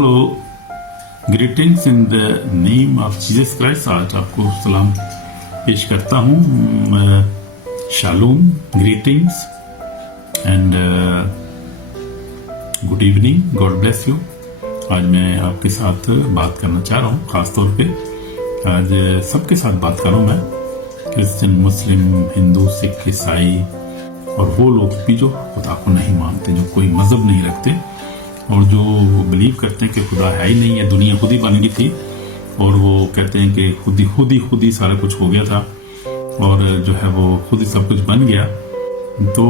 Hello, greetings in the name of Jesus Christ. आज आपको सलाम पेश करता हूँ। शालूम, greetings and good evening, God bless you. आज मैं आपके साथ बात करना चाह रहा हूँ, खासतौर पे आज सबके साथ बात कर रहा हूँ मैं, क्रिश्चियन, मुस्लिम, हिंदू, सिख, ईसाई और वो लोग भी जो खुदा को नहीं मानते, जो कोई मजहब नहीं रखते और जो बिलीव करते हैं कि खुदा है ही नहीं है, दुनिया खुद ही बन गई थी और वो कहते हैं कि खुद ही सारा कुछ हो गया था और जो है वो खुद ही सब कुछ बन गया। तो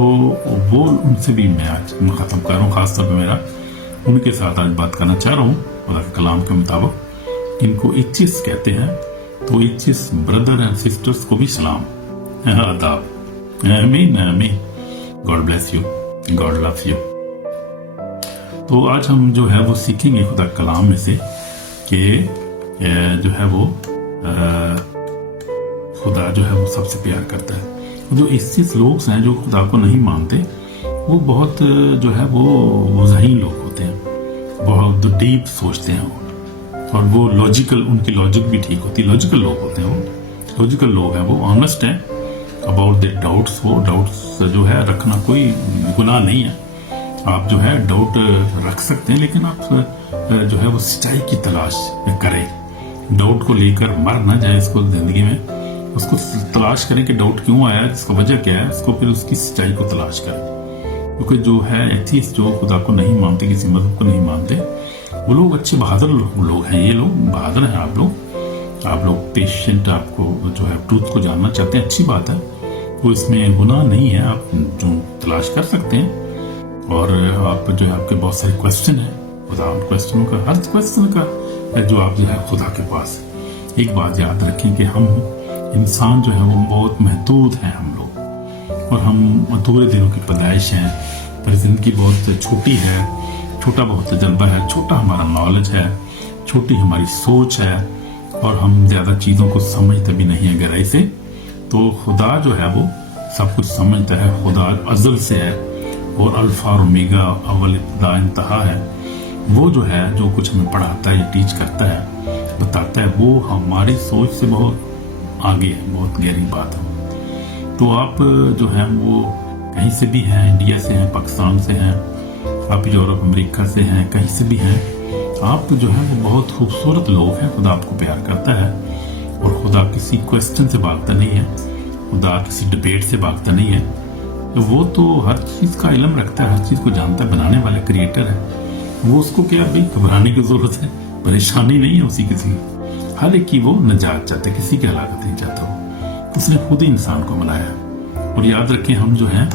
वो उनसे भी मैं आज ख़त्म कर रहा हूँ। खासतौर पर मेरा उनके साथ आज बात करना चाह रहा हूँ। खुदा के कलाम के मुताबिक इनको एथियस्ट कहते हैं। तो एथियस्ट ब्रदर एंड सिस्टर्स को भी सलाम, आदाब। आमीन। God bless you, God loves you. तो आज हम जो है वो सीखेंगे खुदा कलाम में से कि जो है वो खुदा जो है वो सबसे प्यार करता है। जो एथियस्ट लोग हैं जो खुदा को नहीं मानते, वो बहुत जो है वो ज़हीन लोग होते हैं, बहुत डीप सोचते हैं और वो लॉजिकल, उनकी लॉजिक भी ठीक होती है। लॉजिकल लोग होते हैं, वो लॉजिकल लोग हैं, वो ऑनेस्ट हैं अबाउट द डाउट्स। वो डाउट्स जो है रखना कोई गुनाह नहीं है। आप जो है डाउट रख सकते हैं, लेकिन आप जो है वो सच्चाई की तलाश करें। डाउट को लेकर मर ना जाए इसको जिंदगी में, उसको तलाश करें कि डाउट क्यों आया, इसका वजह क्या है, उसको फिर उसकी सच्चाई को तलाश करें। क्योंकि जो है एथियस्ट, जो खुदा को नहीं मानते, किसी मजहब को नहीं मानते, वो लोग अच्छे बहादुर लोग हैं। ये लोग बहादुर हैं। आप लोग पेशेंट, आपको जो है ट्रूथ को जानना चाहते हैं, अच्छी बात है, वो इसमें गुनाह नहीं है। आप जो तलाश कर सकते हैं और आप जो है आपके बहुत सारे क्वेश्चन है, खुदा उन क्वेश्चनों का, हर क्वेश्चन का जवाब जो है खुदा के पास है। एक बात याद रखें कि हम इंसान जो है वो बहुत महदूद हैं हम लोग, और हम थोड़े दिनों की पैदाइश हैं, पर जिंदगी बहुत छोटी है, छोटा बहुत तजर्बा है, छोटा हमारा नॉलेज है, छोटी हमारी सोच है और हम ज्यादा चीजों को समझते भी नहीं है गहराई से। तो खुदा जो है वो सब कुछ समझता है। खुदा अज़ल से है और अल्फा और ओमेगा, अव्वल इब्तिदा इंतहा है। वो जो है जो कुछ हमें पढ़ाता है, टीच करता है, बताता है, वो हमारी सोच से बहुत आगे है, बहुत गहरी बात है। तो आप जो है वो कहीं से भी हैं, इंडिया से हैं, पाकिस्तान से हैं, आप यूरोप अमेरिका से हैं, कहीं से भी हैं, आप जो है वो बहुत खूबसूरत लोग हैं। खुदा आपको प्यार करता है और खुदा किसी क्वेश्चन से भागता नहीं है, खुदा किसी डिबेट से भागता नहीं है। तो वो तो हर चीज का इल्म रखता है, हर चीज को जानता है, बनाने वाले क्रिएटर है। वो उसको क्या भी घबराने की जरूरत है, परेशानी नहीं है उसी किसी की। हर एक की वो निजात चाहते, किसी की हलाकत नहीं चाहता वो। उसने खुद ही इंसान को बनाया। और याद रखें, हम जो है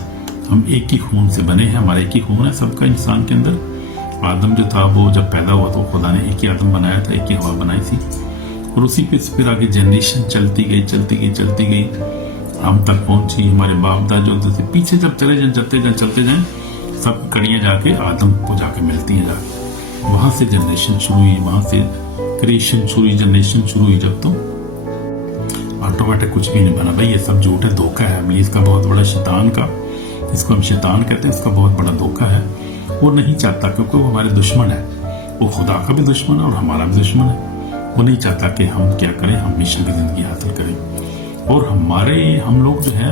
हम एक ही खून से बने हैं, हमारा एक ही खून है सबका इंसान के अंदर। आदम जो था वो जब पैदा हुआ तो खुदा ने एक ही आदम बनाया था, एक ही हवा बनाई थी, और उसी पे फिर आगे जनरेशन चलती गई, हम तक पहुंची। हमारे बाप दादा से पीछे जब चलते जाएं, सब कड़ियां जाके आदम को जाके मिलती हैं जाके। वहां से जनरेशन शुरू हुई, वहां से क्रिएशन शुरू हुई, जनरेशन शुरू हुई। जब तो ऑटोमेटिक कुछ भी नहीं बना। भाई ये सब झूठ है, धोखा है। अभी इसका बहुत बड़ा शैतान का, इसको हम शैतान कहते हैं, इसका बहुत बड़ा धोखा है। वो नहीं चाहता, क्योंकि वो हमारे दुश्मन है। वो खुदा का भी दुश्मन है और हमारा भी दुश्मन है। वो नहीं चाहता कि हम क्या करें, हमेशा की जिंदगी हासिल करें। और हम लोग जो है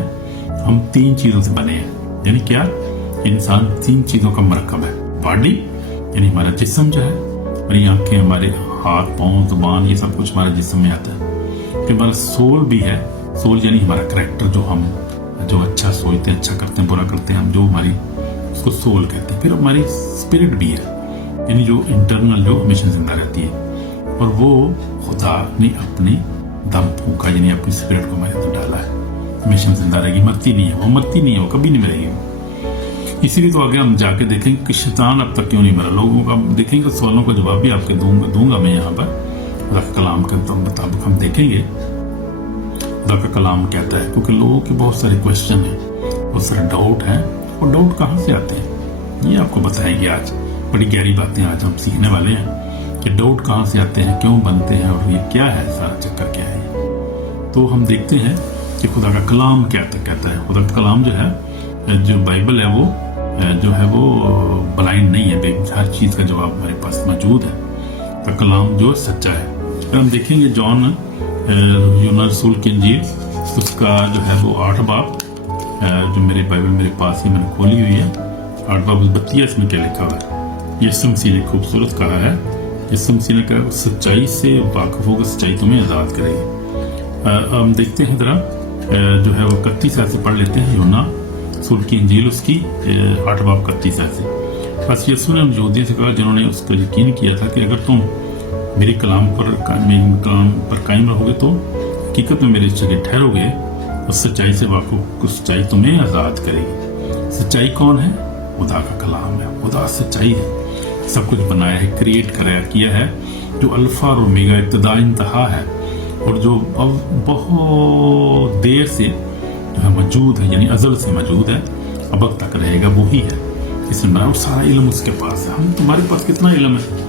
हम 3 चीजों से बने हैं। यानी क्या, इंसान 3 चीजों का मरकब है। बॉडी यानी हमारा जिस्म जो है, हमारी आंखें, हमारे हाथ, पांव, जुबान, ये सब कुछ हमारे जिस्म में आता है। फिर हमारा सोल भी है। सोल यानी हमारा कैरेक्टर, जो हम जो अच्छा सोचते हैं, अच्छा करते हैं, बुरा करते हैं, हम जो हमारी, उसको सोल कहते हैं। फिर हमारी स्पिरिट भी है, यानी जो इंटरनल, जो हमेशा जिंदा रहती है। और वो खुदा ने अपनी दम फूका, यानी अपनी स्पिरिट को हमारे अंदर डाला है, हमेशा जिंदा रहेगी, मरती नहीं है। वो मरती नहीं है, वो कभी नहीं मरेगी। इसीलिए तो आगे हम जाके देखेंगे कि शैतान अब तक क्यों नहीं मरा। लोगों का देखेंगे, सवालों का जवाब भी आपके दूंगा मैं यहाँ पर। खुदा का कलाम के मुताबिक हम देखेंगे खुदा का कलाम कहता है, क्योंकि लोगों के बहुत सारे क्वेश्चन हैं, बहुत सारे डाउट हैं। और डाउट कहाँ से आते हैं, ये आपको बताएंगे आज। बड़ी गहरी बातें आज हम सीखने वाले हैं कि डाउट कहाँ से आते हैं, क्यों बनते हैं, और ये क्या है, सारा चक्कर क्या है। तो हम देखते हैं कि खुदा का कलाम क्या कहता है। खुदा का कलाम जो है, जो बाइबल है, वो जो है वो ब्लाइंड नहीं है। हर चीज का जवाब हमारे पास मौजूद है। का कलाम जो सच्चा है। अगर हम देखेंगे जॉन यूहन्ना रसूल की इंजील, उसका जो है वो 8 बाब, जो मेरे बाइबल मेरे पास ही मैंने खोली हुई है, 8 बाब 32 में क्या लिखा हुआ है। यीशु मसीह ने खूबसूरत कहा है, यीशु मसीह ने कहा सच्चाई से वाकिफ होकर सच्चाई तुम्हें आज़ाद करेगी। हम देखते हैं जरा जो है वो 31 से पढ़ लेते हैं यूहन्ना रसूल की इंजील, उसकी 8 बाब 31 से। बस यीशु ने यहूदियों से कहा जिन्होंने उसका यकीन किया था कि अगर तुम मेरे कलाम पर कायम रहोगे तो हकीकत में मेरे जगह ठहरोगे और सच्चाई से वाकिफ सच्चाई तुम्हें आज़ाद करेगी। सच्चाई कौन है? खुदा का कलाम है। खुदा सच्चाई है, सब कुछ बनाया है, क्रिएट कराया किया है, जो अल्फा और ओमेगा इब्तिदा इंतहा है और जो अब बहुत देर से जो है मौजूद है, यानी अज़ल से मौजूद है, अब तक रहेगा, वही है। इसमें ना सारा इल्म उसके पास है। हम तुम्हारे पास कितना इल्म है?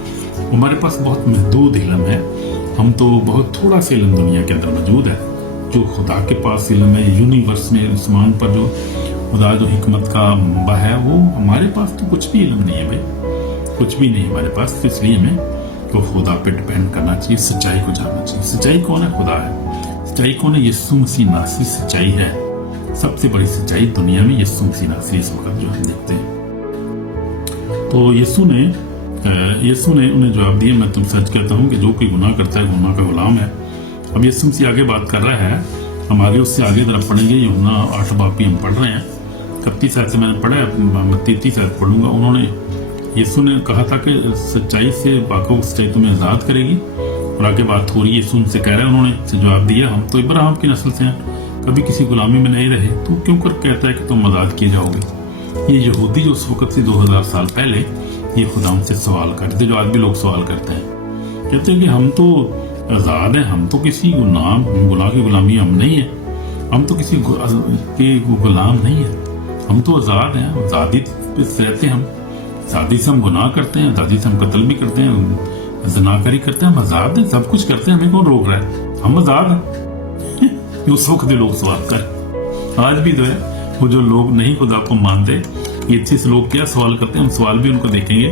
हमारे पास बहुत महदूद इल्म है। हम तो बहुत थोड़ा सा इल्म दुनिया के अंदर मौजूद है। जो खुदा के पास इल्म है, यूनिवर्स में आसमान पर जो खुदा जो हिकमत का मंबा है, वो हमारे पास तो कुछ भी इल्म नहीं है भाई, कुछ भी नहीं हमारे पास। तो इसलिए हमें तो खुदा पे डिपेंड करना चाहिए, सच्चाई को जानना चाहिए। सच्चाई कौन है? खुदा है। सच्चाई कौन है? यीशु मसीह नासरी सच्चाई है। सबसे बड़ी सच्चाई दुनिया में यीशु मसीह नासरी इस वक्त जो हम देखते हैं। तो यीशु ने उन्हें जवाब दिया, मैं तुम सच कहता हूँ कि जो कोई गुनाह करता है गुनाह का गुलाम है। अब यीशु मसीह आगे बात कर रहा है, हम आगे उससे आगे तरफ पढ़ेंगे। यूहन्ना 8 बाब भी हम पढ़ रहे हैं, 31 आयत से मैंने पढ़ा है, मैं 33 आयत पढ़ूंगा। उन्होंने यीशु ने कहा था कि सच्चाई से वाकिफ सच्चाई तुम्हें आज़ाद करेगी, और आगे बात हो रही है। यीशु उनसे कह रहे हैं, उन्होंने जवाब दिया, हम तो इब्राहिम की नस्ल से हैं, कभी किसी गुलामी में नहीं रहे, तो क्यों कर कहता है कि तुम आज़ाद किए जाओगे? ये यहूदी जो उस वक्त से 2000 साल पहले ये खुदा उनसे सवाल करते थे, जो आज भी लोग सवाल करते हैं, कहते हैं कि हम तो आज़ाद हैं, हम तो किसी गुनाह की गुलामी हम नहीं है, हम तो किसी के गुलाम नहीं है, हम तो आज़ाद हैं, आज़ादी पे रहते हैं, हम आज़ादी से हम गुनाह करते हैं, आज़ादी से हम कत्ल भी करते हैं, ज़नाकारी करते हैं, हम आज़ाद हैं, सब कुछ करते हैं, हमें कौन रोक रहा है? हम आज़ाद हैं। उस वक्त के लोग सवाल कर, आज भी जो है वो जो लोग नहीं खुदा को मानते, ये चीज लोग क्या सवाल करते हैं, हम सवाल भी उनको देखेंगे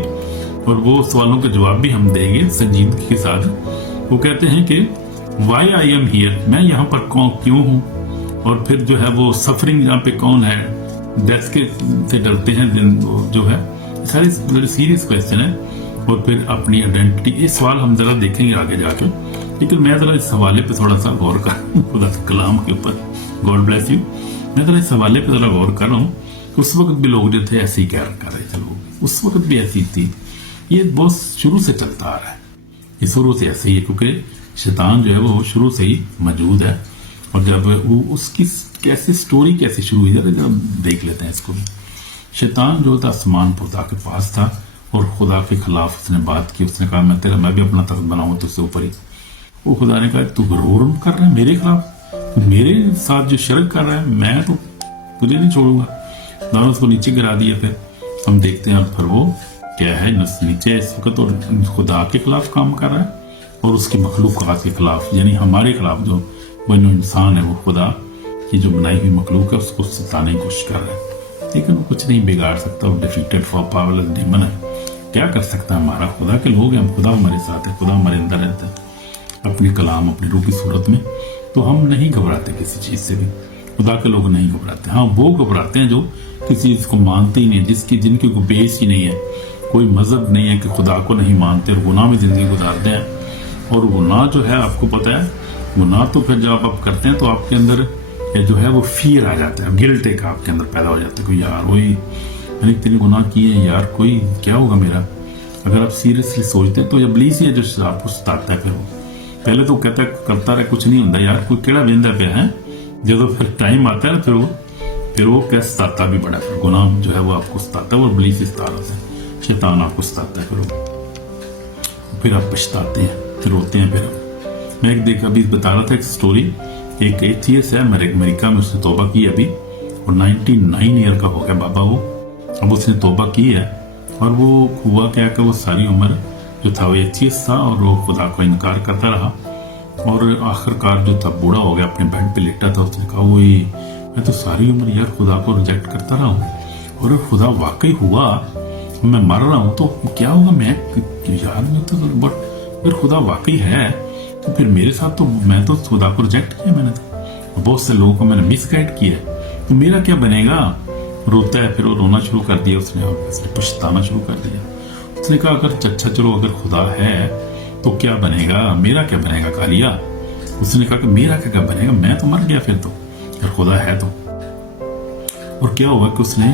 और वो सवालों के जवाब भी हम देंगे संजीदगी के साथ। वो कहते हैं कि वाई आई एम हियर, मैं यहाँ पर क्यों हूँ, और फिर जो है वो सफरिंग यहाँ पे कौन है, डेथ के से डरते हैं जो है, सारे बड़े सीरियस क्वेश्चन है। और फिर अपनी आइडेंटिटी, ये सवाल हम जरा देखेंगे आगे जाके, लेकिन मैं जरा इस हवाले पे थोड़ा सा गौर कर खुदा कलाम के ऊपर, गॉड ब्लेस यू, मैं जरा इस हवाले पे जरा गौर कर रहा हूँ। उस वक्त भी लोग जो थे ऐसे ही क्या कर रहे थे, लोग उस वक्त भी ऐसी थी। ये बहुत शुरू से चलता आ रहा है, ये शुरू से ऐसे ही है, क्योंकि शैतान जो है वो शुरू से ही मौजूद है। और जब वो उसकी कैसे स्टोरी कैसे शुरू हुई है, जब देख लेते हैं इसको। शैतान जो था आसमान खुदा के पास था और खुदा के खिलाफ उसने बात की, उसने कहा मैं भी अपना तख्त बनाऊंगा तुझसे ऊपर ही। वो खुदा ने कहा तू गरूर कर रहा है मेरे खिलाफ, मेरे साथ जो शर्क कर रहा है, मैं तो तुझे नहीं छोड़ूंगा। दाना उसको नीचे गिरा दिया। फिर हम देखते हैं फिर वो क्या है, नीचे इस वक्त तो खुदा के खिलाफ काम कर रहा है और उसकी मखलूक़ात के खिलाफ, यानी हमारे खिलाफ जो वो इंसान है, वो खुदा की जो बनाई हुई मखलूक है उसको सताने की कोशिश कर रहा है, लेकिन वो कुछ नहीं बिगाड़ सकता। वो डिफीटेड फॉर पावरलेस डीमन है, क्या कर सकता है? हमारा खुदा के लोग हैं, हम खुदा हमारे साथ है, खुदा हमारे अंदर रहता है अपने कलाम अपनी रूह की सूरत में। तो हम नहीं घबराते किसी चीज से भी, खुदा के लोग नहीं घबराते। हाँ, वो घबराते हैं जो किसी चीज को मानते ही नहीं, जिनकी कोई बेस ही नहीं है, कोई मजहब नहीं है, कि खुदा को नहीं मानते और गुनाह में जिंदगी गुजारते हैं। और गुनाह जो है आपको पता है, गुनाह तो फिर जब आप करते हैं तो आपके अंदर जो है वो फियर आ जाता है, गिल्ट एक आपके अंदर पैदा हो जाता है, कोई यार वही मैंने इतने गुनाह किए हैं यार, कोई क्या होगा मेरा। अगर आप सीरियसली सोचते हैं तो इब्लीस ही है जो आपको सताता है। फिर वो पहले तो कहता करता रहे, कुछ नहीं होता यार, कोई केड़ा वेंदा पे है, जब फिर टाइम आता है ना फिर वो क्या सताता भी बड़ा, फिर गुनाह जो है वो आपको सताता है, वो इब्लीस ही सता रहा है, शैतान आपको सताता है। फिर आप पछताते हैं, फिर रोते हैं। फिर मैं एक अभी बता रहा था एक स्टोरी, एक एथियस्ट है अमेरिका में, उसने तौबा की अभी और 99 ईयर का हो गया बाबा वो। अब उसने तौबा की है और वो हुआ क्या कि वो सारी उम्र जो था वो एथियस्ट था और वो खुदा को इनकार करता रहा और आखिरकार जो था बूढ़ा हो गया, अपने बेड पे लेटा था। उसने कहा वही मैं तो सारी उम्र यार खुदा को रिजेक्ट करता रहा हूँ और खुदा वाकई हुआ, मैं मर रहा हूँ तो क्या होगा, मैं यार मैं तो बट अगर खुदा वाकई है तो फिर मेरे साथ तो मैं तो खुदा को रिजेक्ट किया मैंने, तो बहुत से लोगों को मैंने मिसगाइड किया, तो मेरा क्या बनेगा। रोता है, फिर वो रोना शुरू कर दिया उसने और उसने पछताना शुरू कर दिया। उसने कहा अगर अच्छा चलो अगर खुदा है तो क्या बनेगा, मेरा क्या बनेगा कालिया। उसने कहा कि मेरा क्या बनेगा, मैं तो मर गया फिर तो, अगर खुदा है तो। और क्या हुआ कि उसने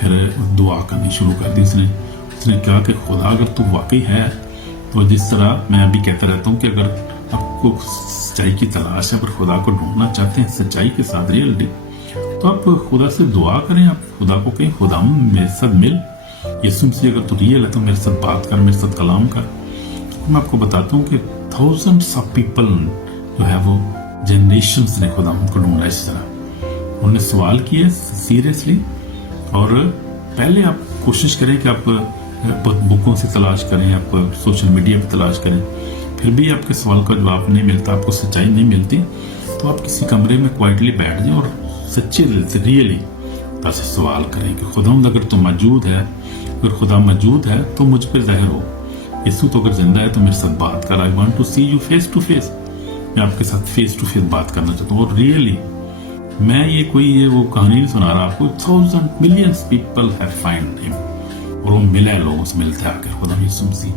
फिर दुआ करनी शुरू कर दी। उसने कहा कि खुदा अगर तू वाकई है तो जिस तरह मैं अभी कहता रहता हूँ कि अगर आपको सच्चाई की तलाश है, अगर खुदा को ढूंढना चाहते हैं सच्चाई के साथ रियलिटी, तो आप खुदा से दुआ करें, आप खुदा को कहें खुदा मेरे साथ मिल, यीशु मसीह अगर तू रियल है तो मेरे साथ बात कर, मेरे साथ कलाम कर। तो मैं आपको बताता हूँ कि थाउजेंड्स ऑफ पीपल जो है वो जनरेशंस ने खुदा को ढूंढा इस तरह। उन्होंने सवाल किए सीरियसली, और पहले आप कोशिश करें कि आप बुकों से तलाश करें, आप सोशल मीडिया पर तलाश करें, फिर भी आपके सवाल का जवाब नहीं मिलता, आपको सच्चाई नहीं मिलती, तो आप किसी कमरे में क्वाइटली बैठ जाएं और सच्चे दिल से रियली से सवाल करें कि खुदावंद अगर तो मौजूद है, अगर खुदा मौजूद है तो मुझ पर ज़ाहिर हो। यीशु तो अगर जिंदा है तो मेरे साथ बात कर, I want to see you face to face, मैं आपके साथ फेस टू फेस बात करना चाहता हूँ। और रियली मैं ये वो कहानी नहीं सुना रहा आपको, 1000 millions people have find him, और वो मिला है, लोगों से मिलता है आकर खुदा यीशु मसीह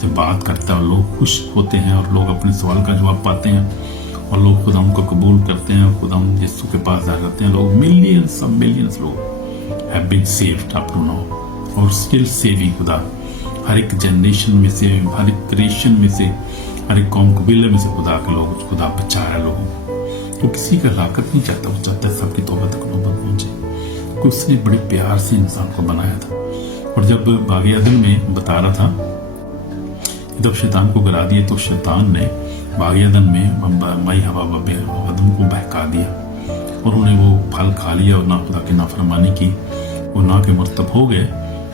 से बात करता है और लोग खुश होते हैं और लोग अपने सवाल का जवाब पाते हैं और लोग खुदा उनको कबूल करते हैं और खुदा यीशु के पास जा जाते हैं। लोग मिलियंस लोग have been saved up to now और स्टिल सेविंग। खुदा हर एक जनरेशन में से, हर एक क्रिएशन में से, हर एक कौम कबीले में से खुदा के लोग, खुदा बचा है लोगों को। तो किसी का हलाकत नहीं चाहता, वो चाहता है सबकी तौबा तक नौबत पहुंचे, क्योंकि उसने बड़े प्यार से इंसान को बनाया था। और जब बाग़ अदन में बता रहा था जब शैतान को गिरा दिया, तो शैतान ने बाग़ अदन में मई हवा आदम को बहका दिया और उन्हें वो फल खा लिया और ना खुदा की नाफरमानी की, गुनाह के मुर्तब हो गए।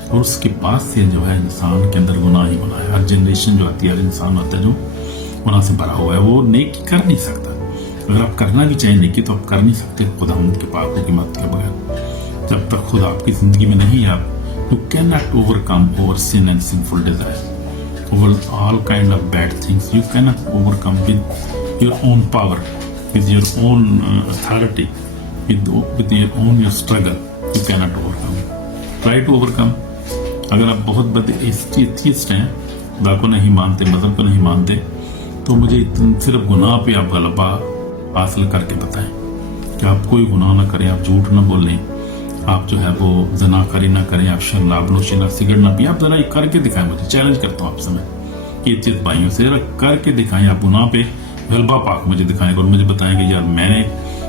और उसके बाद से जो है इंसान के अंदर गुनाह ही गुनाह है। हर जनरेशन जो आती है, हर इंसान आता है जो गुनाह से भरा हुआ है, वो नेकी कर नहीं सकता। अगर आप करना भी चाहें नेकी तो आप कर नहीं सकते खुदावंद के पाक की मदद के बगैर। जब तक खुदा आपकी जिंदगी में नहीं है, आप you cannot overcome over sin and sinful desire, over all kind of bad things. You cannot overcome with your own power, with your own authority, with your own your struggle. You cannot overcome. Try to overcome. अगर आप बहुत बड़े atheist हैं, खुदा को नहीं मानते, मजहब को नहीं मानते, तो मुझे सिर्फ गुनाह पे आप गलबा हासिल करके बताएं कि आप कोई गुनाह ना करें, आप झूठ ना बोलें, आप जो है वो जनाकारी ना करें, आप शराब नोशी ना, सिगरेट ना पिए। आप जरा ये करके दिखाएं, मुझे चैलेंज करता हूँ आपसे मैं, ये चीज भाइयों से जरा करके दिखाएं, आप गुनाह पे गलबा पाक मुझे दिखाएं और मुझे बताएं कि यार मैंने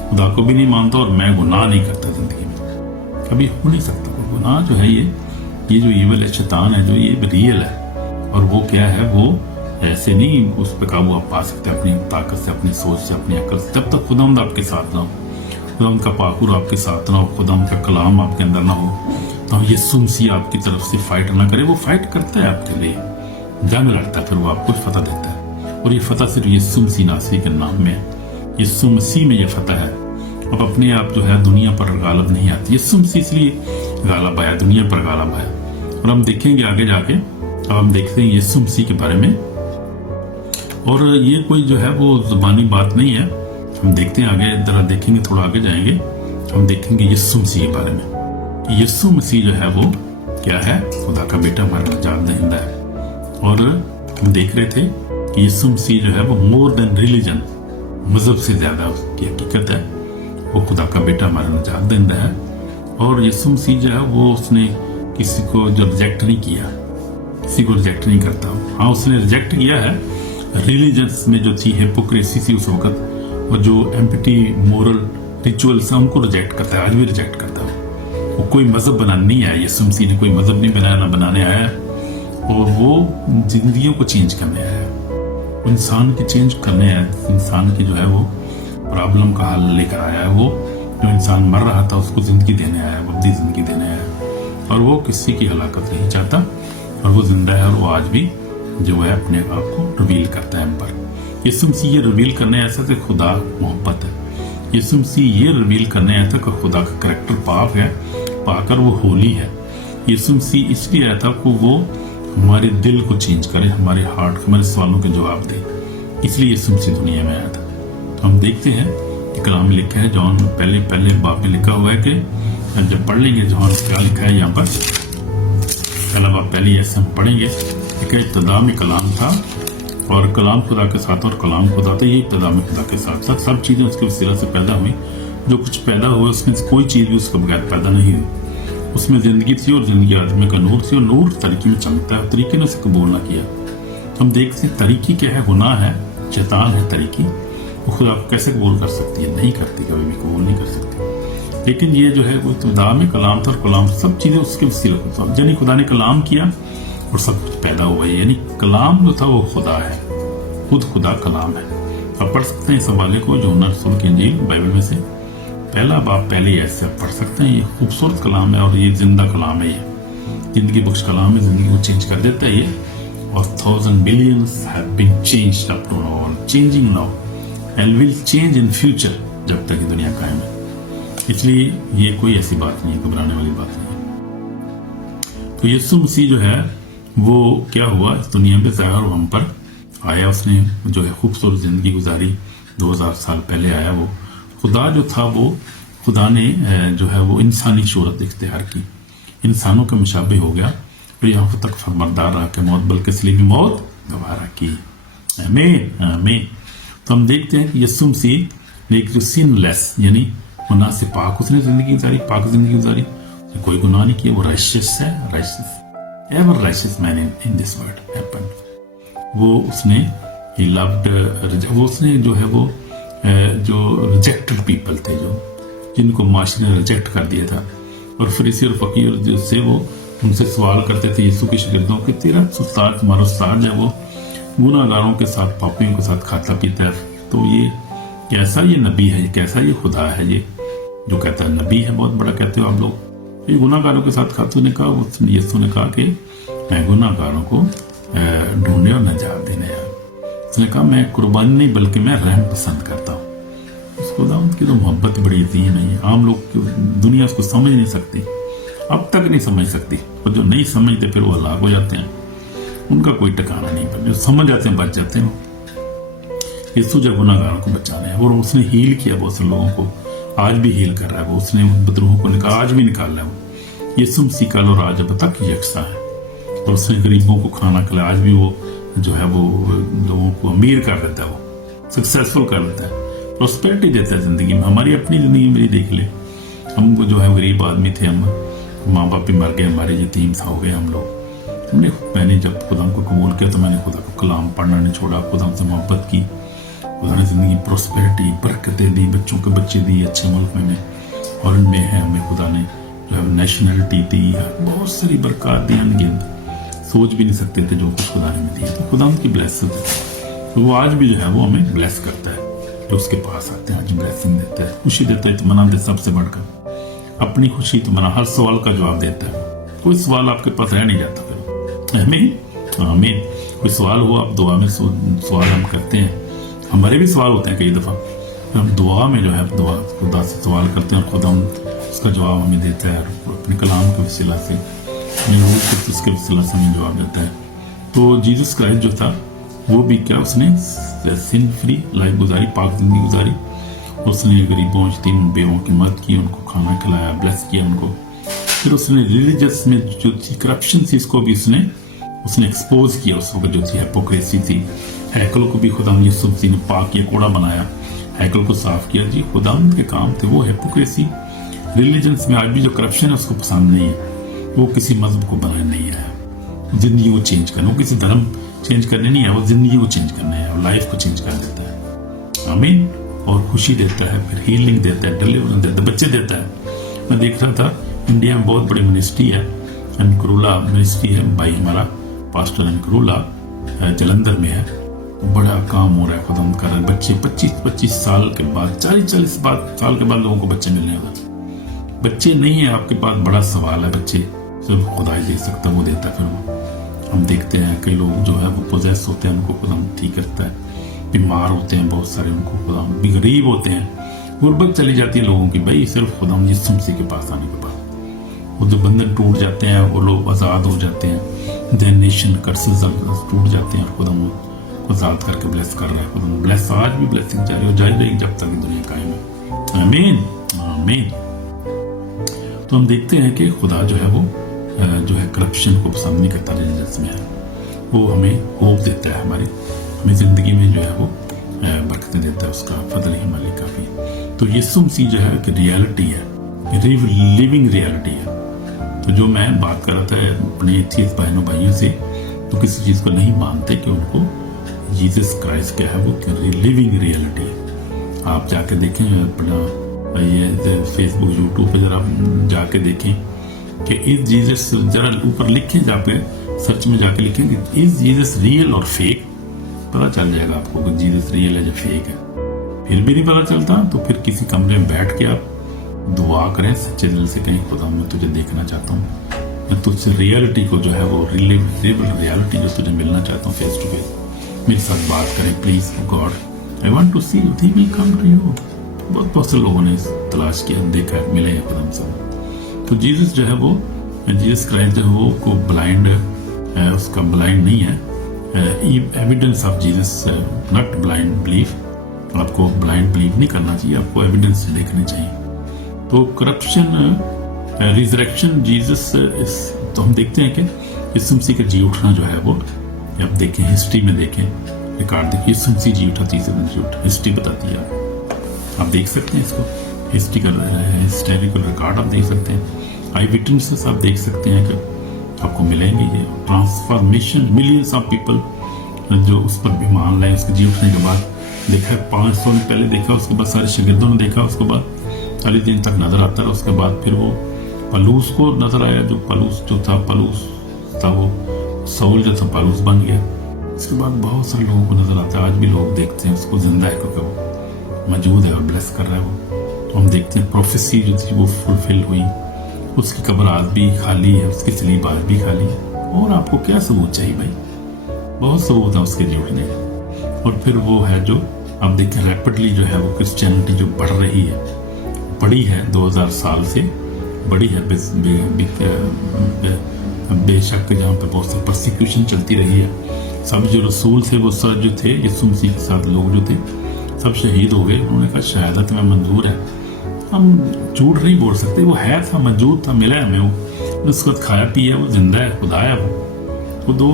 खुदा को भी नहीं मानता और मैं गुनाह नहीं करता जिंदगी में। कभी हो नहीं सकता गुनाह जो है, ये जो ईवल है, शैतान है, जो ये रियल है। और वो क्या है, वो ऐसे नहीं उस पर काबू आप पा सकते अपनी ताकत से, अपनी सोच से, अपनी अकल से, जब तक खुदावंद आपके साथ ना हो, खुदावंद का पाकुर आपके साथ ना हो, खुदावंद का कलाम आपके अंदर ना हो, तो यीशु मसीह आपकी तरफ से फाइट ना करे। वो फाइट करता है आपके लिए, जंग लड़ता है, फिर वो आपको फतह देता है। और ये फतह सिर्फ यीशु मसीह नासरी के नाम में है, यीशु मसीह में ये फतह है। अब अपने आप जो है दुनिया पर गालब नहीं आती, यीशु मसीह इसलिए गालब आया, दुनिया पर गालब आया। और हम देखेंगे आगे जाके, अब हम देखते हैं यीशु मसीह के बारे में। और ये कोई जो है वो जुबानी बात नहीं है, हम देखते हैं आगे, जरा देखेंगे, थोड़ा आगे जाएंगे, हम देखेंगे यीशु मसीह के बारे में। यीशु मसीह जो है वो क्या है, खुदा का बेटा, हमारा निजात दहिंदा है। और हम देख रहे थे कि यीशु मसीह जो है वो मोर देन रिलीजन, मजहब से ज्यादा उसकी हकीकत है, वो खुदा का बेटा, हमारा निजात दहिंदा है। और यीशु मसीह जो है वो उसने किसी को जो रिजेक्ट नहीं किया, किसी को रिजेक्ट नहीं करता। हाँ, उसने रिजेक्ट किया है रिलीजन्स में जो थी, हिपोक्रेसी थी उस वक्त, और जो एम्प्टी मोरल रिचुअल्स हमको रिजेक्ट करता है, आज भी रिजेक्ट करता है। वो कोई मजहब बनाने नहीं आया, यीशु मसीह ने कोई मजहब नहीं बनाया, ना बनाने आया, और वो जिंदगियों को चेंज करने आया, इंसान की चेंज करने आया, इंसान की जो है वो प्रॉब्लम का हल लेकर आया है। वो जो इंसान मर रहा था उसको जिंदगी देने आया, अपनी जिंदगी देने आया, और वो किसी की हलाकत नहीं चाहता, और वो जिंदा है, और वो आज भी जो है अपने आप को रिवील करता है हम पर। यीशु मसीह ये रिवील करने ऐसा कि खुदा मोहब्बत है, यीशु मसीह ये रिवील करने आया था कि खुदा का करैक्टर पाक है, पाकर वो होली है। यीशु मसीह इसलिए आया था कि वो ہمارے دل کو چینج کرے, ہمارے ہارٹ, ہمارے سوالوں کے جواب دے. اس لیے یسوع مسیح دنیا میں آیا تھا. تو ہم دیکھتے ہیں کہ کلام میں لکھا ہے, جون پہلے باب میں لکھا ہوا ہے کہ جب پڑھ لیں گے جون کیا لکھا ہے یہاں پر, پہلا باب پہلے ایسے ہم پڑھیں گے کہ ابتدا میں کلام تھا اور کلام خدا کے ساتھ اور کلام خدا تھا. یہ ابتدا میں خدا کے ساتھ تھا. سب چیزیں اس کے وسیلہ سے پیدا ہوئی. جو کچھ پیدا ہوا اس میں کوئی چیز بھی اس کے بغیر پیدا نہیں ہوئی. اس میں زندگی تھی اور زندگی آدمی کا نور تھی, اور نور طریقے میں چمکتا ہے. طریقے نے اسے قبول نہ کیا. ہم دیکھتے ہیں طریقے کیا ہے, گناہ ہے, شیطان ہے طریقے. وہ خدا کو کیسے قبول کر سکتی ہے؟ نہیں کرتی, کبھی بھی قبول نہیں کر سکتی. لیکن یہ جو ہے وہ ابتدا میں کلام تھا اور کلام سب چیزیں اس کے وسیلے سے, یعنی خدا نے کلام کیا اور سب کچھ پیدا ہوا ہے. یعنی کلام جو تھا وہ خدا ہے, خود خدا کلام ہے. آپ پڑھ سکتے ہیں اس حوالے کو یوحنا رسول کی انجیل بائبل میں سے پہلا باب پہلے ایسے آپ پڑھ سکتے ہیں. یہ خوبصورت کلام ہے اور یہ زندہ کلام ہے. یہ زندگی بخش کلام ہے, زندگی کو چینج کر دیتا ہے یہ. اور 1000 billions have been changed up to now, changing now and will change in future جب تک یہ دنیا قائم ہے. اس لیے یہ کوئی ایسی بات نہیں ہے, گھبرانے والی بات نہیں ہے. تو یسوع مسیح جو ہے وہ کیا ہوا, اس دنیا میں ظاہر ہم پر آیا. اس نے جو ہے خوبصورت زندگی گزاری, 2000 سال پہلے آیا. وہ خدا جو تھا وہ خدا نے جو ہے وہ انسانی صورت اختیار کی, انسانوں کے مشابہ ہو گیا اور یہاں تک فرمانبردار رہا کہ موت بلکہ صلیبی موت گوارا کی. آمین آمین. تو ہم دیکھتے ہیں کہ یسوع مسیح نے ایک سین لیس یعنی گناہ سے پاک اس نے زندگی گزاری, پاک زندگی گزاری. اس نے کوئی گناہ نہیں کیا. وہ رائشس ہے, righteous ever righteous man in this world happen. وہ اس نے ہی لوڈ, وہ اس نے جو ہے وہ جو ریجیکٹڈ پیپل تھے, جو جن کو معاشرے نے ریجیکٹ کر دیا تھا, اور فریسی اور فقیر جس سے وہ ان سے سوال کرتے تھے یسوع کے شاگردوں کہ تیرا استاد, تمہارا استاد ہے وہ گناہ گاروں کے ساتھ, پاپیوں کے ساتھ کھاتا پیتا ہے. تو یہ کیسا یہ نبی ہے, یہ کیسا یہ خدا ہے, یہ جو کہتا ہے نبی ہے بہت بڑا کہتے ہو آپ لوگ, یہ گناہ گاروں کے ساتھ کھاتے. نے کہا, یسوع نے کہا کہ میں گناہ گاروں کو ڈھونڈنے اور نجات دینے آیا. اس نے کہا میں قربانی نہیں بلکہ میں رحم پسند کرتا ہوں. اس خداوند کی تو محبت بڑی عظیم ہے. عام لوگ دنیا اس کو سمجھ نہیں سکتی, اب تک نہیں سمجھ سکتی. اور جو نہیں سمجھتے پھر وہ ہلاک ہو جاتے ہیں, ان کا کوئی ٹھکانا نہیں. جو سمجھ جاتے ہیں بچ جاتے ہیں. یسوع جب گناہ گاروں کو بچانے ہے, اور اس نے ہیل کیا بہت سے لوگوں کو, آج بھی ہیل کر رہا ہے. وہ اس نے بدروہوں کو نکالا, آج بھی نکال رہا ہے. وہ یسوع مسیح کل اور آج اب تک یکساں ہے. اور اس نے غریبوں کو کھانا کھلایا. آج بھی وہ جو ہے وہ لوگوں کو امیر کر دیتا ہے, وہ سکسیسفل کر دیتا ہے, پراسپیرٹی دیتا ہے زندگی میں. ہماری اپنی زندگی میں دیکھ لے, ہم جو ہے غریب آدمی تھے, ہم ماں باپ بھی مر گئے, ہمارے یتیم ہو گئے ہم لوگ. میں نے جب خدا کو قبول کیا تو میں نے خدا کو کلام پڑھنا نہیں چھوڑا, خدا سے محبت کی. خدا نے زندگی پراسپیرٹی, برکتیں دی, بچوں کے بچے دی اچھے ملک میں اور ان میں ہے. ہمیں خدا نے جو ہے نیشنلٹی دی, بہت ساری برکات دی انگنت, سوچ بھی نہیں سکتے تھے جو کچھ خدا نے ہمیں دیا. تو خدا ان کی بلیسنگ ہے. تو وہ آج بھی جو ہے وہ ہمیں بلیس کرتا ہے. جو اس کے پاس آتے ہیں آج بلیسنگ دیتا ہے, خوشی دیتا ہے, اطمینان دیتا ہے. سب سے بڑھ کر اپنی خوشی اطمینان, ہر سوال کا جواب دیتا ہے. کوئی سوال آپ کے پاس رہ نہیں جاتا. پھر آمین آمین. کوئی سوال ہو آپ دعا میں سوال ہم کرتے ہیں, ہمارے بھی سوال ہوتے ہیں کئی دفعہ. ہم دعا میں جو ہے دعا خدا سے سوال کرتے ہیں اور خدا اس کا جواب ہمیں دیتا ہے. اپنے کلام کے وسیلہ سے, اس کے وسیلہ سے ہمیں جواب دیتا ہے. تو جیسس کرائسٹ جو تھا وہ بھی کیا, اس نے سن فری لائف گزاری, پاک زندگی گزاری. اس نے غریبوں یتیموں بیووں کی مدد کی, ان کو کھانا کھلایا, بلیس کیا ان کو. پھر اس نے ریلیجس میں جو تھی کرپشن تھی اس کو بھی اس نے ایکسپوز کیا. اس وقت جو تھی ہیپوکریسی تھی. ہیکل کو بھی خدا یسوع مسیح نے پاک کیا, کوڑا بنایا, ہیکل کو صاف کیا. جی خدا کے کام تھے. وہ ہیپوکریسی ریلیجنس میں آج بھی جو کرپشن ہے اس کو پسند نہیں ہے. وہ کسی مذہب کو بنانے نہیں آیا, زندگی کو چینج کرنا. وہ کسی دھرم چینج کرنے نہیں آیا, وہ زندگی کو چینج کرنا ہے اور لائف کو چینج کر دیتا ہے. آمین. اور خوشی دیتا ہے, پھر ہیلنگ دیتا ہے, ڈیلیورنس دیتا ہے, بچے دیتا ہے. میں دیکھ رہا تھا انڈیا میں بہت بڑی منسٹری ہے, انکرولا منسٹری ہے. بھائی ہمارا پاسٹر انکرولا جلندھر میں ہے. بڑا کام ہو رہا ہے, خدا کر رہا ہے. بچے 25 سال کے بعد, 40 سال کے بعد لوگوں کو بچے ملنے والا. بچے نہیں ہیں آپ کے پاس, بڑا سوال ہے. بچے صرف خدا ہی دے سکتا, وہ دیتا. پھر وہ ہم دیکھتے ہیں کئی لوگ جو ہے وہ پوزیس ہوتے ہیں, ان کو خدا ٹھیک کرتا ہے. بیمار ہوتے ہیں بہت سارے, ان کو خدا بھی غریب ہوتے ہیں. غربت چلی جاتی ہے لوگوں کی. بھائی صرف خدا یسوع مسیح کے پاس آنے کے بعد وہ جو بندھن ٹوٹ جاتے ہیں, وہ لوگ آزاد ہو جاتے ہیں. देन नेशन कर्सेस टूट जाते हैं और खुदा को ज़ात करके ब्लेस कर रहा है। खुदा ब्लेस, आज भी ब्लेसिंग जारी हो जारी रहेगी जब तक दुनिया कायम है। आमीन आमीन। तो हम देखते हैं कि खुदा जो है वो जो है करप्शन को पसंद नहीं करता रिलीजन्स में है, वो हमें होप देता है, हमें ज़िंदगी में जो है वो बरकतें देता है, उसका फजल ही मालिक काफ़ी। तो यीशु मसीह जो है कि रियलिटी है, लिविंग रियलिटी है। तो जो मैं बात कर रहा था अपने एथियस्ट बहनों भाइयों से, तो किसी चीज़ को नहीं मानते कि उनको जीसस क्राइस्ट क्या है, वो लिविंग रियलिटी है। आप जाके देखें अपना ये फेसबुक यूट्यूब पे जरा जाके देखें कि इज जीसस, जरा ऊपर लिखें, जाके सर्च में जाके लिखें कि इज जीसस रियल और फेक, पता चल जाएगा आपको कि जीसस रियल है या फेक है। फिर भी नहीं पता चलता तो फिर किसी कमरे में बैठ के आप दुआ करें, सच्चे दिल से कहीं खुदा मैं तुझे देखना चाहता हूँ, मैं तुझसे रियलिटी को जो है वो रियलिटी जो तुझे मिलना चाहता हूँ फेस टू फेस, मेरे साथ बात करें please God, I want to see you, he will come to you. बहुत से लोगों ने तलाश किया, देखा, मिले हैं खुदा से। तो जीसस जो है वो, जीसस क्राइस्ट जो है वो को ब्लाइंड, उसका ब्लाइंड नहीं है, evidence of Jesus, not blind belief. आपको ब्लाइंड बिलीव नहीं करना चाहिए, आपको एविडेंस देखने चाहिए। तो करप्शन, रिजरेक्शन जीसस, तो हम देखते हैं कि यीशु मसीह का जी उठना जो है वो, आप देखें हिस्ट्री में देखें, रिकॉर्ड देखिए, यीशु मसीह जी उठा, तीसरे दिन जी उठा, हिस्ट्री बताती है। आप देख सकते हैं इसको, हिस्ट्री का हिस्टोरिकल रिकॉर्ड आप देख सकते हैं, आई विटनेसेस आप देख सकते हैं कि आपको मिलेंगे ये ट्रांसफॉर्मेशन, मिलियंस ऑफ पीपल जो उस पर भी मान लाए उसके जी उठने के बाद। देखा 500 ने पहले देखा, उसके बाद सारे शागिर्दों ने देखा, उसके बाद 40 दिन तक नजर आता रहा। उसके बाद फिर वो पलूस को नजर आया, जो पलूस जो था, पलूस था वो सऊल जो था पलूस बन गया। इसके बाद बहुत सारे लोगों को नजर आता है, आज भी लोग देखते हैं उसको जिंदा है क्योंकि वो मौजूद है और ब्लेस कर रहा है वो। तो हम देखते हैं प्रोफेसी जो थी वो फुलफिल हुई, उसकी कब्र आज भी खाली है, उसकी सलीब आज भी खाली है। और आपको क्या सबूत चाहिए भाई, बहुत सबूत है उसके जीवन में। और फिर वो है जो आप देखें रैपिडली जो है वो क्रिश्चियनिटी जो बढ़ रही है, बड़ी है 2000 साल से बड़ी है, बेशक जहाँ पे बहुत सी परसिक्यूशन चलती रही है। सब जो रसूल थे वो सब जो थे यीशु मसीह के साथ लोग जो थे सब शहीद हो गए। उन्होंने कहा शहादत में मंजूर है, हम झूठ नहीं बोल सकते, वो है था, मौजूद था, मिला है हमें, वो उसको खाया पिया, वो जिंदा है, खुदा है वो दो।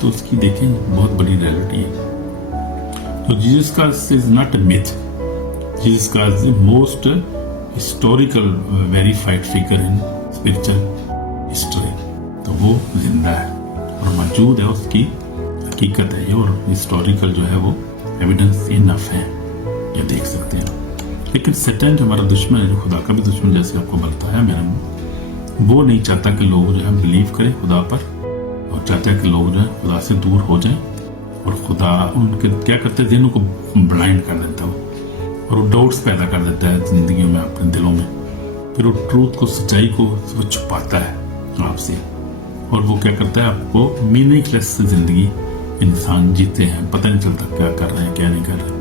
तो उसकी देखें बहुत बड़ी रियलिटी है। तो जीसस का is not a myth, Jesus का is the most historical verified figure in spiritual history. तो वो जिंदा है और मौजूद है, उसकी हकीकत है ये, और हिस्टोरिकल जो है वो एविडेंस इनफ है, ये देख सकते हैं। लेकिन सैटन जो हमारा दुश्मन है, जो खुदा का भी दुश्मन जैसे आपको बताया मैंने, वो नहीं चाहता कि लोग जो है बिलीव करें खुदा पर, और चाहता है कि लोग जो है खुदा से दूर हो जाएं। और खुदा उनके क्या करते हैं, दिनों को ब्लाइंड कर देता है और वो डाउट्स पैदा कर देता है जिंदगी में, अपने दिलों में। फिर वो ट्रूथ को, सच्चाई को वो छुपाता है आपसे, और वो क्या करता है, आपको मीनिंगलेस जिंदगी इंसान जीते हैं, पता नहीं चलता क्या कर रहे हैं क्या नहीं कर रहे,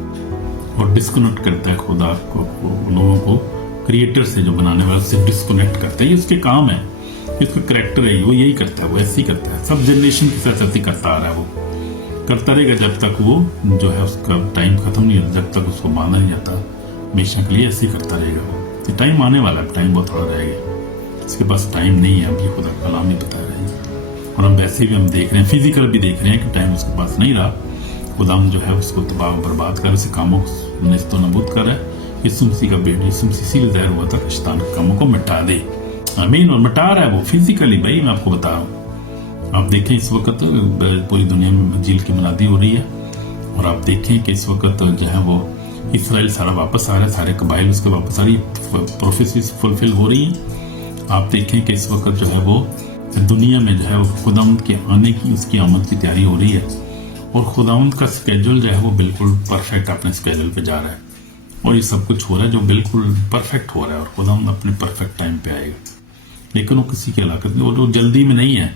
और डिस्कनेक्ट करता है खुदा को, लोगों को क्रिएटर से, जो बनाने वाले से डिस्कनेक्ट करता है। ये उसके काम है, इसका करैक्टर है, वो यही करता है, वो ऐसे ही करता है, सब जनरेशन के साथ ऐसे करता आ रहा है, वो करता रहेगा जब तक वो जो है उसका टाइम खत्म नहीं होता, जब तक उसको माना नहीं जाता, हमेशा के लिए ऐसे ही करता रहेगा वो। ये टाइम आने वाला है, टाइम बहुत थोड़ा रहेगा, इसके पास टाइम नहीं है, अभी खुदा कलाम नहीं बताया रहा है। और हम वैसे भी हम देख रहे हैं, फिजिकल भी देख रहे हैं कि टाइम उसके पास नहीं रहा, खुदा जो है उसको तबाह बर्बाद कर, ऐसे कामों को नेस्तो नबूद कर रहा है। यीशु मसीह का बेटा यीशु मसीह इसीलिए ज़ाहिर हुआ था कि शैतान के कामों को मिटा दे, आमीन। और मिटा रहा है वो फिजिकली, भाई मैं आपको बता रहा हूँ। आप देखें इस वक्त पूरी दुनिया में झील की मुनादी हो रही है, और आप देखें कि इस वक्त जो है वो इसराइल सारा वापस आ रहा है, सारे कबाइल उसके वापस आ रही है, प्रोफेसीज फुलफिल हो रही हैं। आप देखें कि इस वक्त जो है वो दुनिया में जो है वो खुदावंद के आने की, उसकी आमद की तैयारी हो रही है, और खुदावंद का स्केड्यूल जो है वो बिल्कुल परफेक्ट अपने स्केड्यूल पे जा रहा है, और ये सब कुछ हो रहा है जो बिल्कुल परफेक्ट हो रहा है, और खुदावंद अपने परफेक्ट टाइम पे आएगा। लेकिन वो किसी की हलाकत नहीं, वो जल्दी में नहीं है,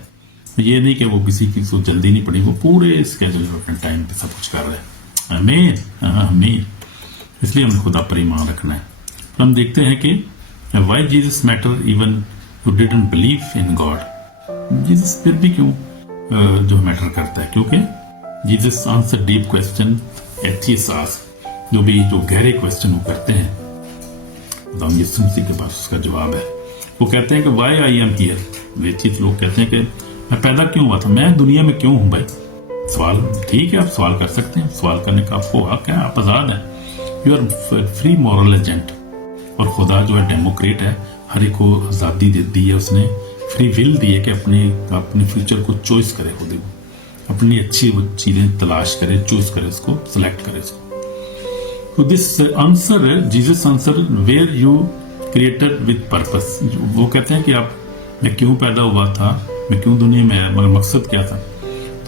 ये नहीं कि वो किसी की सो जल्दी नहीं पड़ी, वो पूरे स्केड्यूल अपने टाइम पे सब कुछ कर रहे हैं, आमीन आमीन। इसलिए हमें खुदा पर ईमान रखना है। तो हम देखते हैं कि why Jesus matter even you didn't believe in God, Jesus फिर भी क्यों جو میٹر کرتا ہے, کیونکہ Jesus answer deep question atheist ask, جو گہرے کوسچن وہ کرتے ہیں, خدا یسوع مسیح کے پاس اس کا جواب ہے. وہ کہتے ہیں کہ why I am here. Atheist لوگ کہتے ہیں کہ میں پیدا کیوں ہوا تھا, میں دنیا میں کیوں ہوں. بھائی سوال ٹھیک ہے, آپ سوال کر سکتے ہیں, سوال کرنے کا آپ کو حق ہے, آپ آزاد ہیں, you are free moral agent. اور خدا جو ہے ڈیموکریٹ ہے, ہر ایک کو آزادی دی ہے, اس نے فری ول دی ہے کہ اپنے فیوچر کو چوائس کرے, خود اپنی اچھی چیزیں تلاش کرے, چوز کرے, اس کو سلیکٹ کرے اس کو. تو this answer Jesus answer where you created with purpose. وہ کہتے ہیں کہ میں کیوں پیدا ہوا تھا, میں کیوں دنیا میں آیا, مگر مقصد کیا تھا.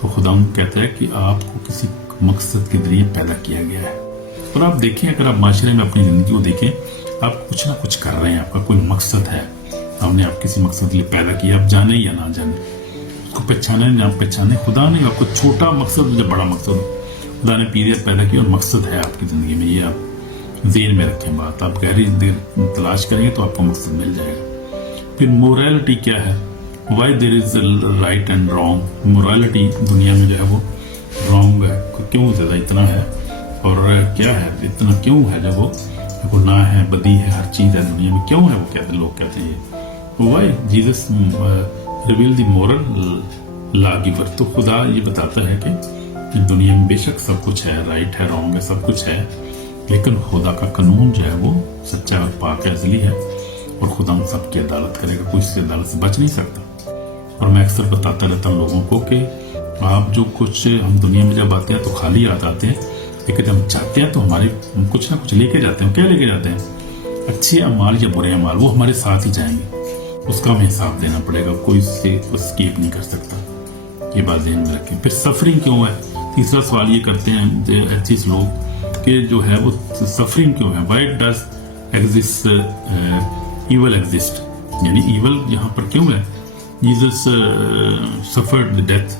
تو خدا کہتا ہے کہ آپ کو کسی مقصد کے ذریعے پیدا کیا گیا ہے. اور آپ دیکھیں, اگر آپ معاشرے میں اپنی زندگی کو دیکھیں, آپ کچھ نہ کچھ کر رہے ہیں, آپ کا کوئی مقصد ہے, ہم نے آپ کسی مقصد کے لیے پیدا کیا, آپ جانے یا نہ جانے, اس کو پہچانے یا نہ پہچانے. خدا نے آپ کو چھوٹا مقصد جو بڑا مقصد ہو, خدا نے پیریڈ پیدا کیا اور مقصد ہے آپ کی زندگی میں. یہ آپ ذہن میں رکھیں بات, آپ گہری تلاش کریں گے تو آپ کو مقصد مل جائے گا. پھر موریلٹی کیا ہے, why there is right and wrong. Morality دنیا میں جو ہے وہ رانگ ہے, کیوں زیادہ اتنا ہے, اور کیا ہے اتنا کیوں ہے, جب وہ گناہ ہے, بدی ہے, ہر چیز ہے دنیا میں, کیوں ہے وہ کہتے ہیں, لوگ کہتے ہیں why Jesus reveal the moral law giver. تو خدا یہ بتاتا ہے کہ دنیا میں بے شک سب کچھ ہے, رائٹ ہے, رانگ ہے, سب کچھ ہے, لیکن خدا کا قانون جو ہے وہ سچا اور پاک ہے, ازلی ہے, اور خدا ہم سب کی عدالت کرے گا, کوئی اس سے عدالت سے بچ نہیں سکتا. اور میں اکثر بتاتا رہتا ہوں لوگوں کو کہ آپ جو کچھ ہم دنیا میں جب آتے ہیں تو خالی یاد آتے ہیں, لیکن جب ہم چاہتے ہیں تو ہم کچھ نہ کچھ لے کے جاتے ہیں. کیا لے کے جاتے ہیں, اچھے اعمال یا برے اعمال, وہ ہمارے ساتھ ہی جائیں گے, اس کا ہمیں حساب دینا پڑے گا, کوئی اس سے اسکیپ نہیں کر سکتا. یہ بات ذہن میں رکھیں. پھر سفرنگ کیوں ہے, تیسرا سوال یہ کرتے ہیں ایتھیسٹ لوگ کہ جو ہے وہ سفرنگ کیوں ہے, why does exist evil exist, یعنی ایول یہاں پر کیوں ہے. Jesus suffered death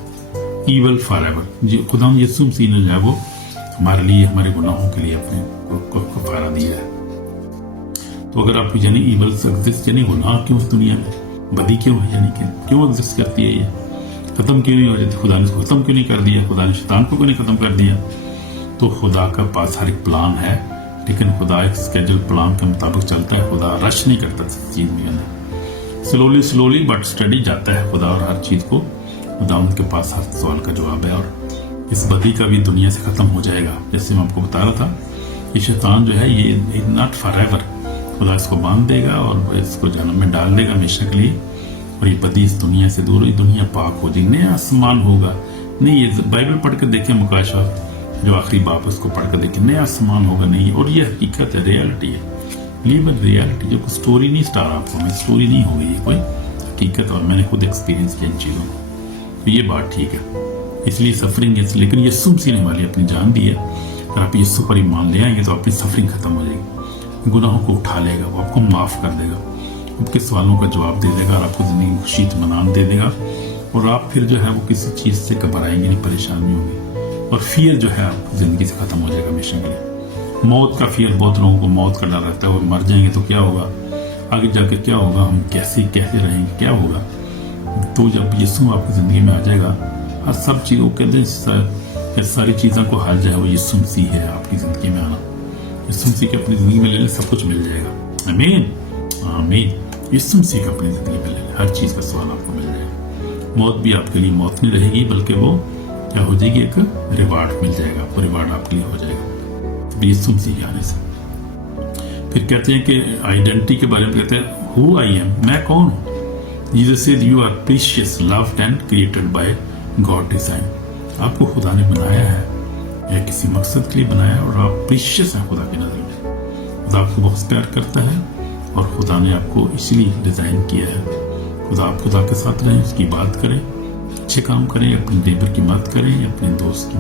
evil for ever. خدا یسوع مسیح نے جو ہے وہ ہمارے لیے, ہمارے گناہوں کے لیے اپنے کفارہ دیا ہے. تو اگر آپ یعنی ایول ایگزسٹ, یعنی گناہ کیوں ہے دنیا میں, بدی کیوں ہے, یعنی کہ کیوں ایگزسٹ کرتی ہے, یہ ختم کیوں نہیں ہو جاتی, خدا نے اس کو ختم کیوں نہیں کر دیا, خدا نے شیطان کو کیوں نہیں ختم کر دیا. تو خدا کا پاس ہر ایک پلان ہے, لیکن خدا ایک اسکیجول پلان کے مطابق چلتا ہے. خدا رش نہیں کرتا اس چیز میں, سلولی بٹ اسٹڈی جاتا ہے خدا, اور ہر چیز کو خدا ان کے پاس ہر سوال کا جواب ہے. اور اس بدی کا بھی دنیا سے ختم ہو جائے گا. جیسے میں آپ کو بتا رہا تھا, یہ شیطان جو ہے یہ ناٹ فار ایور, خدا اس کو باندھ دے گا اور اس کو جہنم میں ڈال دے گا ہمیشہ کے لیے, اور یہ بدی اس دنیا سے دور ہوئی, دنیا پاک ہو جائے گی, نیا آسمان ہوگا. نہیں, یہ بائبل پڑھ کے دیکھیں, مکاشفہ جو آخری باپ اس کو پڑھ کے دیکھیں, نیا آسمان ہوگا. نہیں, اور یہ حقیقت ہے, ریالٹی ہے, لیو ان ریالٹی. جو کوئی اسٹوری نہیں اسٹار آپ کو, اسٹوری نہیں ہوگی, یہ کوئی حقیقت, اور میں نے خود ایکسپیرینس کیا ان چیزوں کو. تو یہ بات ٹھیک ہے, اس لیے سفرنگ ہے, لیکن یسوع مسیح نے ہماری اپنی جان دی ہے. اگر آپ یسوع پر ایمان لے آئیں گے تو اپنی سفرنگ ختم ہو جائے گی, گناہوں کو اٹھا لے گا, وہ آپ کو معاف کر دے گا, آپ کے سوالوں کا جواب دے دے گا, اور آپ کو زندگی میں خوشی اطمینان دے دے گا. اور آپ پھر جو ہے وہ کسی چیز سے گھبرائیں گے نہیں, پریشان نہیں ہوں گے, اور فیئر جو ہے آپ زندگی سے ختم ہو جائے گا ہمیشہ کے لیے. موت کا فیئر, بہت لوگوں کو موت کا ڈر رہتا ہے, اور مر جائیں گے تو کیا ہوگا, آگے جا کے کیا ہوگا, ہم کیسے رہیں گے, کیا ہوگا. تو جب یسوع آپ کی زندگی میں آ جائے گا, ہر سب چیزوں کہتے ہیں ساری چیزوں کو حل جائے, وہ یسوع مسیح ہے آپ کی زندگی میں آنا. یسوع مسیح کے اپنی زندگی میں لے لیں, سب کچھ مل جائے گا. آمین آمین. یسوع مسیح کو اپنی زندگی میں لے لیں, ہر چیز کا سوال آپ کو مل جائے گا. موت بھی آپ کے لیے موت نہیں رہے گی, بلکہ وہ کیا ہو جائے گی, ایک ریوارڈ مل جائے گا, وہ ریوارڈ آپ کے لیے ہو جائے گا یسوع مسیح کے آنے سے. پھر کہتے ہیں کہ آئیڈینٹی کے بارے میں کہتے ہیں, ہو آئی ایم, میں کون ہوں. Jesus said you are precious, loved and created by God design. آپ کو خدا نے بنایا ہے, یا کسی مقصد کے لیے بنایا ہے, اور آپ پریشیس ہیں خدا کی نظر میں. خدا آپ کو بہت پیار کرتا ہے, اور خدا نے آپ کو اسی لیے ڈیزائن کیا ہے. آپ خدا کے ساتھ رہیں, اس کی بات کریں, اچھے کام کریں, اپنے نیبر کی مدد کریں, اپنے دوست کی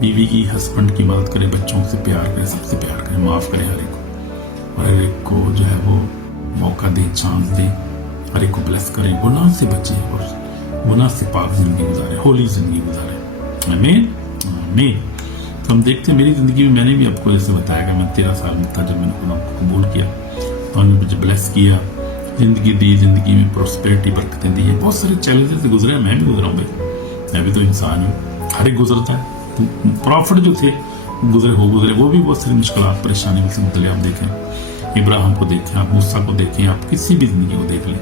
بیوی کی ہسبینڈ کی مدد کریں, بچوں سے پیار کریں, سب سے پیار کریں, معاف کریں ہر ایک کو, اور ہر ایک کو جو ہے وہ موقع دیں, چانس دیں, ہر ایک کو بلیس کریں, گناہ سے بچیں, اور گناہ سے پاک زندگی گزاریں, ہولی زندگی گزاریں. آمین آمین. تو ہم دیکھتے ہیں میری زندگی میں, میں نے بھی آپ کو جیسے بتایا کہ میں 13 سال میں تھا جب میں نے خدا کو قبول کیا, تو نے مجھے بلیس کیا, जिंदगी दी, जिंदगी में प्रॉस्पेरिटी बरकतें दी है। बहुत सारे चैलेंजेस से गुजरे, मैं भी गुजरा हूँ भाई, मैं भी तो इंसान हूँ, हर एक गुजरता है। प्रॉफिट जो थे गुजरे, वो भी बहुत सारी मुश्किलात परेशानी से मुतले। आप देखें इब्राहिम को देखें, आप मूसा को देखें, आप किसी भी जिंदगी को देख लें,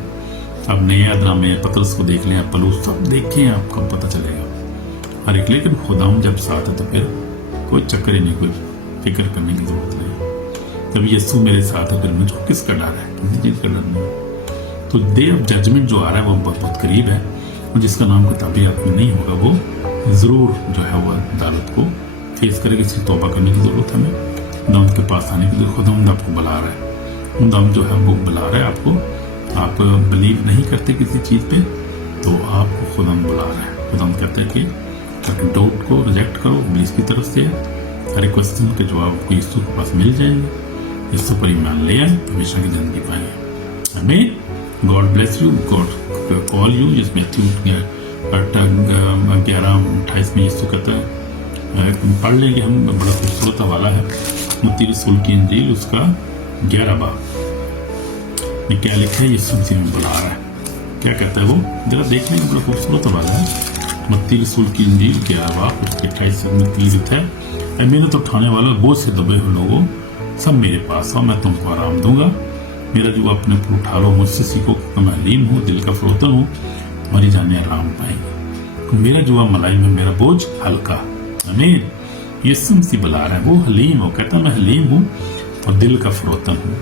आप नया ड्रामे पतरस को देख लें, आप पलूस सब देखें, आपको पता चलेगा हर एक। लेकिन खुदा जब साथ है तो फिर कोई चक्कर ही नहीं, कोई फिक्र करने की जरूरत नहीं। जब यीशु मेरे साथ है फिर मुझको किसका डर है, किसी चीज का डर नहीं। तो डे ऑफ जजमेंट जो आ रहा है वो बहुत बहुत करीब है, और जिसका नाम किताबी हाथ में नहीं होगा वो जरूर जो है वो अदालत को फेस करेगा। इसकी तौबा करने की जरूरत है हमें, खुदा के पास आने की जरूरत। खुदा आपको बुला रहा है, खुदा जो है वो बुला रहा है आपको। आप बिलीव नहीं करते किसी चीज पे तो आपको खुदा बुला रहा है। खुदा कहते हैं कि ताकि डाउट को रिजेक्ट करो, इब्लीस की तरफ से हर एक क्वेश्चन के जवाब आपको यीशु के पास मिल जाएंगे। यीशु पर ईमान ले आए, हमेशा की जिंदगी पाएंगे। आमीन। God bless you, God call you. जिसमें 11:28 में यीशु कहता है, पढ़ लेंगे हम, बड़ा खूबसूरत हवाला है मत्ती रसूल की इंजील उसका 11 बाब में क्या लिखा है। यीशु मसीह में बुला रहा है, क्या कहता है वो जरा देख लेंगे, बड़ा खूबसूरत हवाला है मत्ती रसूल की इंजील 11 बाब उसके 28 में लिखा है, मेहनत उठाने वाला बोझ से दबे हुए लोगों सब मेरे पास आओ, मैं तुमको आराम दूंगा। मेरा जुआ अपने पर उठा लो, मुझसे सीखो कि मैं हलीम हूँ, दिल का फरोतन हूँ, तुम्हारी जाने आराम पाएंगे। तो मेरा जुआ मलाई में, मेरा बोझ हल्का। आमीन। यीशु मसीह बुला रहा है, वो हलीम हो, कहता मैं हलीम हूँ और दिल का फरोतन हूँ।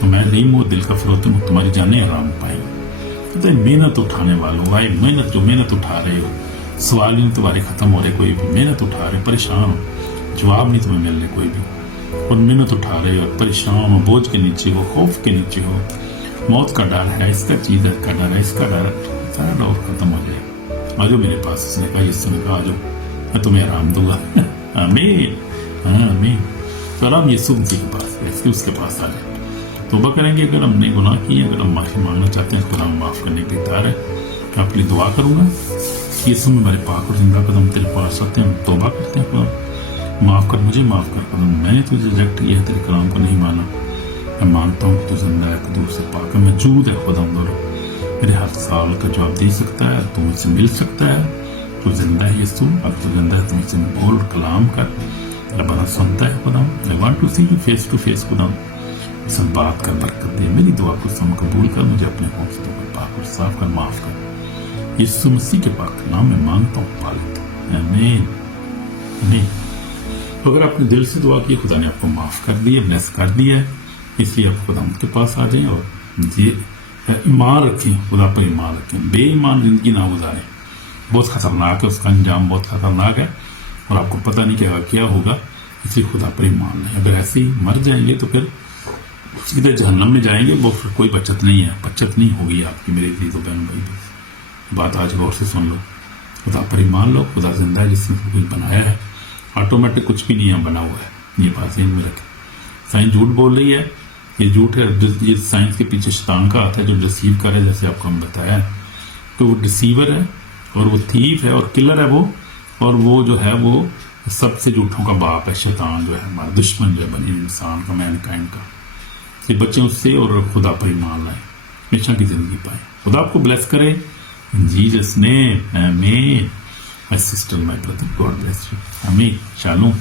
तो मैं हलीम हूँ, दिल का फरोतन हूँ, तुम्हारी जाने आराम पाएंगे। कहते हैं मेहनत उठाने वालों, आए मेहनत, जो मेहनत उठा रहे हो, सवाल ही तुम्हारे खत्म हो रहे, कोई भी मेहनत उठा रहे, परेशान हो, जवाब नहीं तुम्हें मिल रहे कोई भी, और मेहनत उठा रहे हो, परेशान हो, बोझ के नीचे हो, खौफ के नीचे हो, मौत का डर है, इसका चीज का डर है, इसका डर है, सारा डर खत्म हो जाए, आ जाओ मेरे पास। उसने कहा, यीशु ने कहा आ जाओ, मैं तुम्हें आराम दूंगा। आमीन, आमीन। तो आराम यीशु मसीह के पास है, इसलिए उसके पास आ जाए, तौबा करेंगे। अगर हमने गुनाह किए, अगर हम माफी मांगना चाहते हैं, खुदा माफ करने के लिए तैयार है। मैं अपनी दुआ करूंगा, यीशु में मेरे पाक और जिंदा कदम तेरे पास आते हैं, तौबा करते हैं, खुदा माफ कर, मुझे माफ कर, खुदा मैंने तुझे रिजेक्ट किया है, तेरे कलाम को नहीं माना। मैं मानता हूँ तू जिंदा है, कदूर से पाक है, मौजूद है। खुदा मेरे हर सवाल का जवाब दे सकता है, तू मुझसे मिल सकता है, तू जिंदा है यीशु, अब तू जिंदा है, तू मुझसे बोल, कलाम कर, रब्बना सुनता है। खुदा I want to see you face to face. खुदा सब बात कर, बरकत दे, मेरी दुआ को सुन कबूल कर, मुझे अपने हौसलों को पाक और साफ कर, माफ कर। यीशु मसीह के पाक नाम में मांगता हूँ, पालता हूँ। आमीन, आमीन। तो अगर आपने दिल से दुआ की, खुदा ने आपको माफ कर दिया, ब्लेस कर दिया है, इसलिए आप खुदा के पास आ जाएं और ये ईमान रखें, खुदा पर ईमान रखें, बेईमान जिंदगी ना गुजारें। बहुत खतरनाक है, उसका अंजाम बहुत खतरनाक है और आपको पता नहीं क्या होगा, इसलिए खुदा पर ईमान नहीं। अगर ऐसे ही मर जाएंगे तो फिर सीधे जहन्नम में जाएंगे, वो फिर कोई बचत नहीं है, बचत नहीं होगी आपकी। मेरे लिए तो बहन भाई बात आज गौर से सुन लो, खुदा पर ईमान लो, खुदा जिंदा है, जिसने कुछ बनाया है, ऑटोमेटिक कुछ भी नहीं है बना हुआ है। ये बात में रखें, साइंस झूठ बोल रही है, ये झूठ है, ये साइंस के पीछे शैतान का हाथ है जो डिसीव कर है, जैसे आपको हम बताया है। तो वो डिसीवर है और वो थीफ है और किलर है वो, और वो जो है वो सबसे झूठों का बाप है, शैतान जो है हमारा दुश्मन जो है बनी इंसान का, मैनकाइंड का। बच्चे उससे और खुदा पर ईमान लाए, हमेशा की जिंदगी पाए। खुदा आपको ब्लेस करे इन जीसस नेम, आमीन। My sister, my brother, God bless you. आमीन। शालोम।